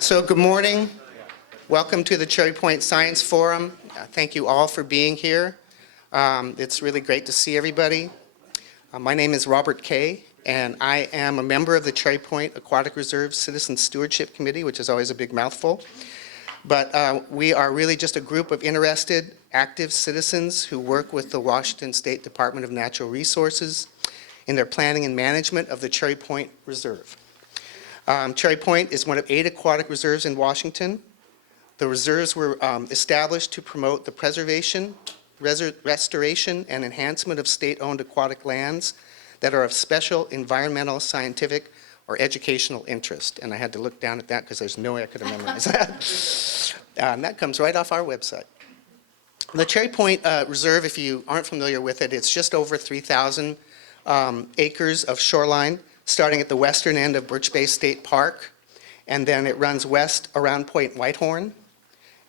So good morning. Welcome to the Cherry Point Science Forum. Thank you all for being here. It's really great to see everybody. My name is Robert Kay, and I am a member of the Cherry Point Aquatic Reserve Citizen Stewardship Committee, which is always a big mouthful. But we are really just a group of interested, active citizens who work with the Washington State Department of Natural Resources in their planning and management of the Cherry Point Reserve. Cherry Point is one of 8 aquatic reserves in Washington. The reserves were established to promote the preservation, restoration, and enhancement of state-owned aquatic lands that are of special environmental, scientific, or educational interest. And I had to look down at that because there's no way I could have memorized that. And that comes right off our website. The Cherry Point Reserve, if you aren't familiar with it, it's just over 3,000 acres of shoreline, starting at the western end of Birch Bay State Park, and then it runs west around Point Whitehorn,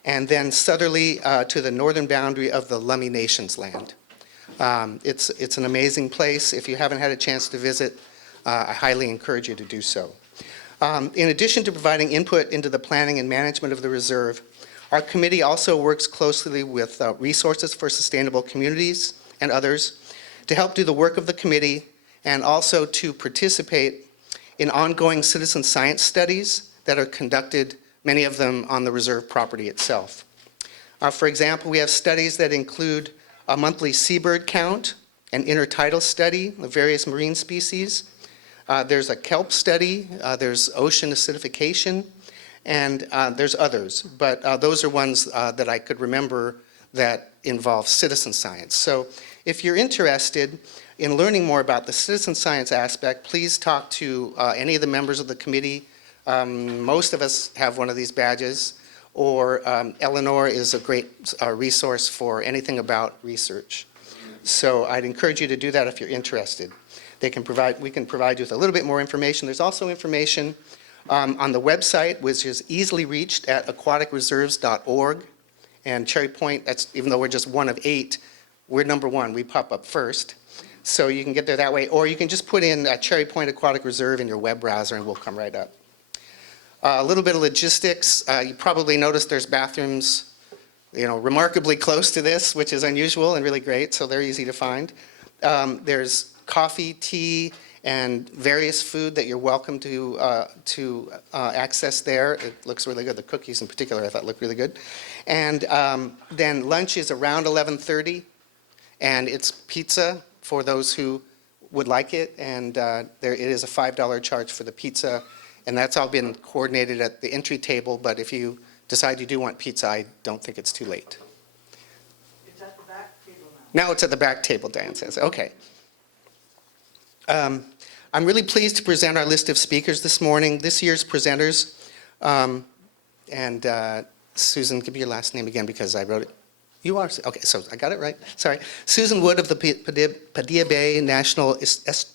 and then southerly to the northern boundary of the Lummi Nations land. It's an amazing place. If you haven't had a chance to visit, I highly encourage you to do so. In addition to providing input into the planning and management of the reserve, our committee also works closely with Resources for Sustainable Communities and others to help do the work of the committee and also to participate in ongoing citizen science studies that are conducted, many of them on the reserve property itself. For example, we have studies that include a monthly seabird count, an intertidal study of various marine species. There's a kelp study, there's ocean acidification, and there's others. But those are ones that I could remember that involve citizen science. So if you're interested in learning more about the citizen science aspect, please talk to any of the members of the committee. Most of us have one of these badges, or Eleanor is a great resource for anything about research. So I'd encourage you to do that if you're interested. We can provide you with a little bit more information. There's also information on the website, which is easily reached at aquaticreserves.org. And Cherry Point, even though we're just one of 8, we're number 1. We pop up first. So you can get there that way, or you can just put in Cherry Point Aquatic Reserve in your web browser and we'll come right up. A little bit of logistics. You probably noticed there's bathrooms, remarkably close to this, which is unusual and really great, so they're easy to find. There's coffee, tea, and various food that you're welcome to access there. It looks really good. The cookies in particular I thought looked really good. And then lunch is around 11:30, and it's pizza for those who would like it, and it is a $5 charge for the pizza, and that's all been coordinated at the entry table, but if you decide you do want pizza, I don't think it's too late. It's at the back table now. Now it's at the back table, Diane says. Okay. I'm really pleased to present our list of speakers this morning. This year's presenters, and Susan, give me your last name again because I wrote it. You are? Okay, so I got it right. Sorry. Susan Wood of the Padilla Bay National Estuarian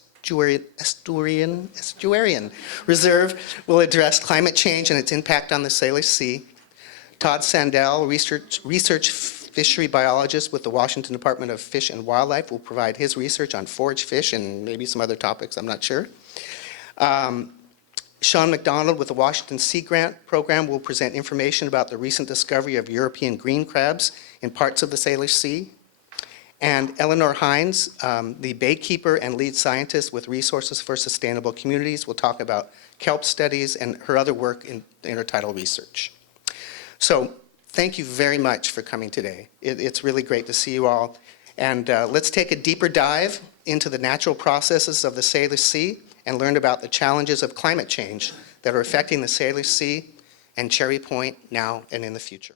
Reserve will address climate change and its impact on the Salish Sea. Todd Sandell, research fishery biologist with the Washington Department of Fish and Wildlife, will provide his research on forage fish and maybe some other topics, I'm not sure. Sean McDonald with the Washington Sea Grant Program will present information about the recent discovery of European green crabs in parts of the Salish Sea. And Eleanor Hines, the baykeeper and lead scientist with Resources for Sustainable Communities, will talk about kelp studies and her other work in intertidal research. So thank you very much for coming today. It's really great to see you all. And let's take a deeper dive into the natural processes of the Salish Sea and learn about the challenges of climate change that are affecting the Salish Sea and Cherry Point now and in the future.